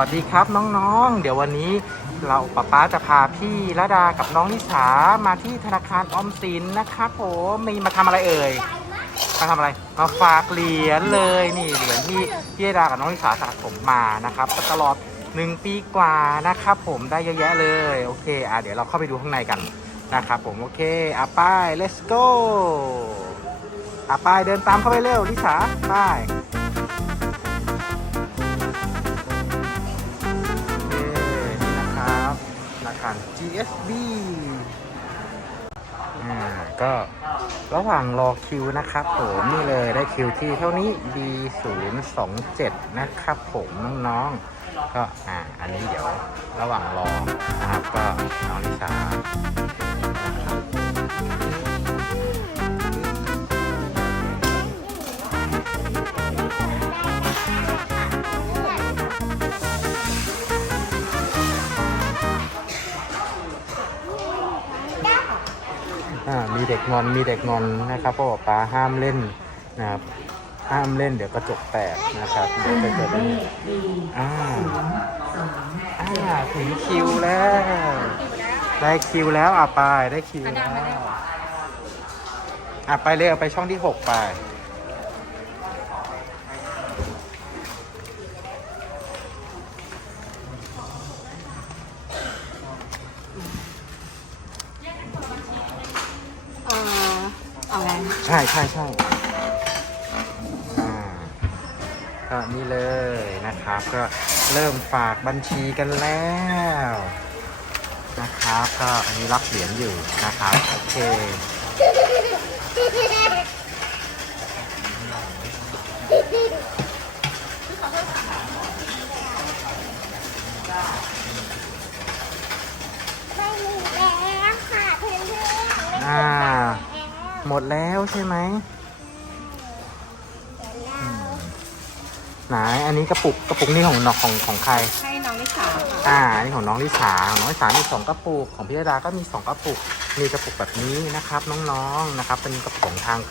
วัสดีครับน้องๆ เดี๋ยววันนี้เราป๊าป๊าจะพาพี่ระดากับน้องลิสามาที่ธนาคารออมสินนะครับผมมีมาทำอะไรเอ่ยมาทำอะไรมาฝากเหรียญเลยนี่เหรียญที่พี่ระดากับน้องลิสาสะสมมานะครับตลอดหนึ่งปีกว่านะครับผมได้เยอะแยะเลยโอเคอะเดี๋ยวเราเข้าไปดูข้างในกันนะครับผมโอเคอะไป้าย let's go อะไป้ายเดินตามเข้าไปเร็วลิสาไป้าย ผ่าน GSB อ่าก็ระหว่างรอคิวนะครับผมนี่เลยได้คิวที่เท่านี้ B027 นะครับผมน้องๆ ก็อ่าอันนี้เดี๋ยวระหว่างรอนะครับก็น้องลิสา อ่ามีเด็กงอนมีเด็กงอนนะครับพ่อป้าห้ามเล่นนะครับห้ามเล่นเดี๋ยวกระจกแตกนะครับเดี๋ยวจะเกิดเป็นอ่าอ่าถึงคิวแล้ว ได้คิวแล้วอะไปได้คิวแล้วอะไปเลยเอาไปช่องที่หกไป เออเอาไง ใช่ใช่ใช่ก็นี่เลยนะครับ ก็เริ่มฝากบัญชีกันแล้วนะครับก็อันนี้รับเหรียญอยู่นะครับโอเคไม่มีแล้วค่ะเพื่อนๆอ่า หมดแล้วใช่ไหมเดี๋ยวเราไหนอันนี้กระปุกกระปุกนี่ของน้องของของใคร ให้น้องนิสาค่ะอ่าอันนี้ของน้องลิสาของน้องลิสามีสองกระปุกของพี่ระดาก็มีสองกระปุกมีกระปุกแบบนี้นะครับ น้องๆนะครับ เป็นกระปุกของทางธ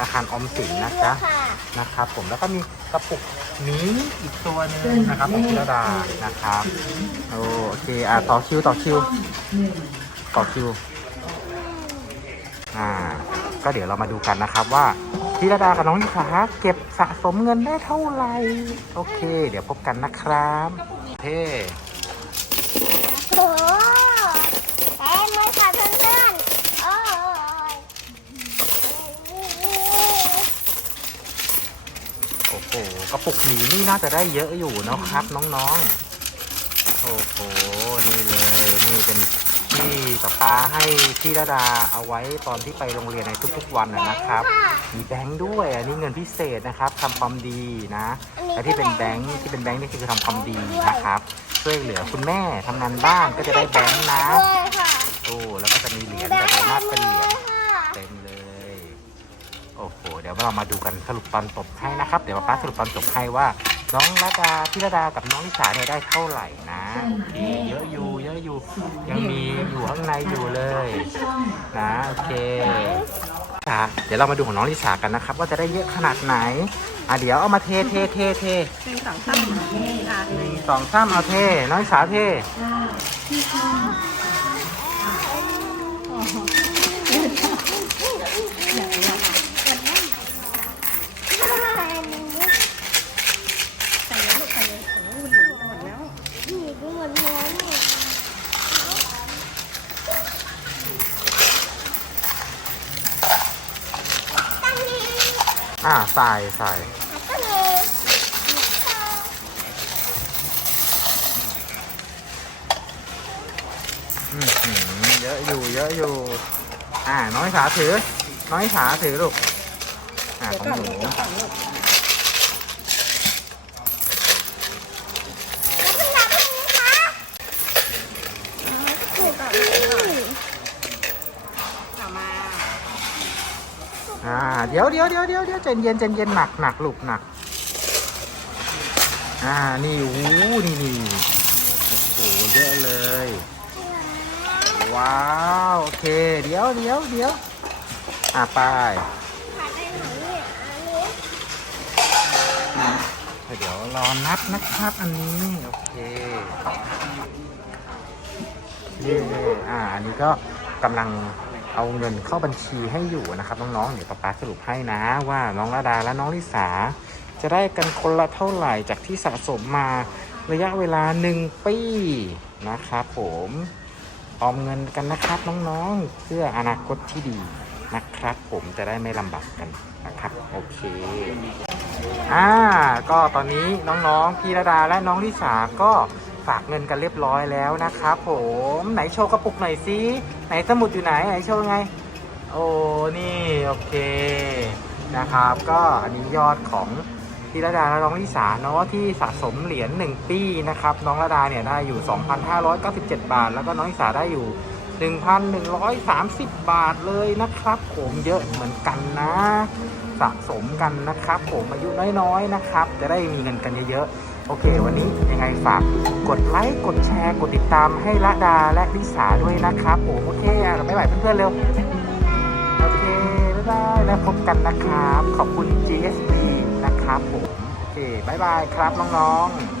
นาคารออมสินนะจ๊ะค่ะนะครับ ผมแล้วก็มีกระปุกนี้อีกตัวหนึงนะครับของพี่ระดานะครับโอโอเคอ่าต่อคิวต่อคิวต่อคิว อ่า ก็เดี๋ยวเรามาดูกันนะครับว่าพี่ระดากับน้องลิสาเก็บสะสมเงินได้เท่าไหร่ โอเค เดี๋ยวพบกันนะครับเท่โอ้โหเต็มเลยค่ะเพื่อนๆโอ้ยโอ้โหกระปุกหมีนี่น่าจะได้เยอะอยู่นะครับน้องๆ โอ้โห นี่เลย นี่เป็น ที่ป๊าป๊าให้พี่ระดาเอาไว้ตอนที่ไปโรงเรียนในทุกๆวันนะนะครับ มีแบงค์ด้วยอันนี้เงินพิเศษนะครับทำความดีนะและที่เป็นแบงค์ที่เป็นแบงค์นี่คือทำความดีนะครับ ช่วยเหลือคุณแม่ทำงานบ้านก็จะได้แบงค์นะ ด้วยค่ะโอ้แล้วก็จะมีเหรียญแต่โดยมากเป็นเหรียญเต็มเลย โอ้โห เดี๋ยวเรามาดูกันสรุปตอนจบให้นะครับ เดี๋ยวป้าสรุปตอนจบให้ว่า น้องระดาพี่ระดากับน้องลิสาเนี่ยได้เท่าไหร่นะโอเคเยอะอยู่เยอะอยู่ ยังมีอยู่ข้างในอยู่เลยนะโอเคค่ะเดี๋ยวเรามาดูของน้องลิสากันนะครับ ว่าจะได้เยอะขนาดไหนอะเดี๋ยวเอามาเทเทเทเทหนึ่งสองสามอะหนึ่งสองสามเอาเทน้องลิสาเท ใส่เยอะลูกใส่เยอะโอ้โหหนูหมดแล้ว นี่ดูหมดเลยนี่ตั้งนี้ อ่าใส่ใส่ตั้งนี้อืมเยอะอยู่เยอะอยู่ อ่า น้อยขาถือ น้อยขาถือลูก อ่าของหนู เดี๋ยวก่อนลูก แล้วเพิ่งรับเพิ่งนะคะ ถูกก่อนถูกก่อนเอามา อ่า เดี๋ยวเดี๋ยวเดี๋ยวเดี๋ยวเดี๋ยวใจเย็นใจเย็นหนักหนักลูกหนัก อ่า นี่โอ้นี่นี่โอ้โหเยอะเลย ว้าว โอเค เดี๋ยวเดี๋ยวเดี๋ยวอ่าไปเนี่ยอันนี้เดี๋ยวรอนับนะครับอันนี้โอเคเย่อ่าอันนี้ก็กำลัง เอาเงินเข้าบัญชีให้อยู่นะครับน้องๆเดี๋ยวป๊าป๊าสรุปให้นะ ว่าน้องระดาและน้องลิสาจะได้กันคนละเท่าไหร่จากที่สะสมมาระยะเวลาหนึ่งปีนะครับผมออมเงินกันนะครับน้องๆ เพื่ออนาคตที่ดีนะครับผมจะได้ไม่ลำบากกันนะครับโอเคอ่าก็ตอนนี้น้องๆพีระดาและน้องลิสาก็ ฝากเงินกันเรียบร้อยแล้วนะครับผมไหนโชว์กระปุกหน่อยสิไหนสมุดอยู่ไหนไหนโชว์ไง โอ้นี่โอเคนะครับ ก็อันนี้ยอดของพีระดาและน้องลิสาเนาะที่สะสมเหรียญ1ปีนะครับน้องระดาเนี่ยได้อยู่ 2,597 บาท แล้วก็น้องลิสาได้อยู่ 1,130 บาทเลยนะครับผมเยอะเหมือนกันนะ สะสมกันนะครับผมอายุน้อยๆนะครับ จะได้มีเงินกันเยอะๆ โอเค วันนี้ยังไงฝากกดไลค์กดแชร์กดติดตามให้ละดาและลิสาด้วยนะครับผมโอเคอะเราไม่ไหวเพื่อนๆเร็วโอเคบ๊ายบายแล้วพบกันนะครับ ขอบคุณ GSB นะครับผมโอเคบ๊ายบายครับน้องๆ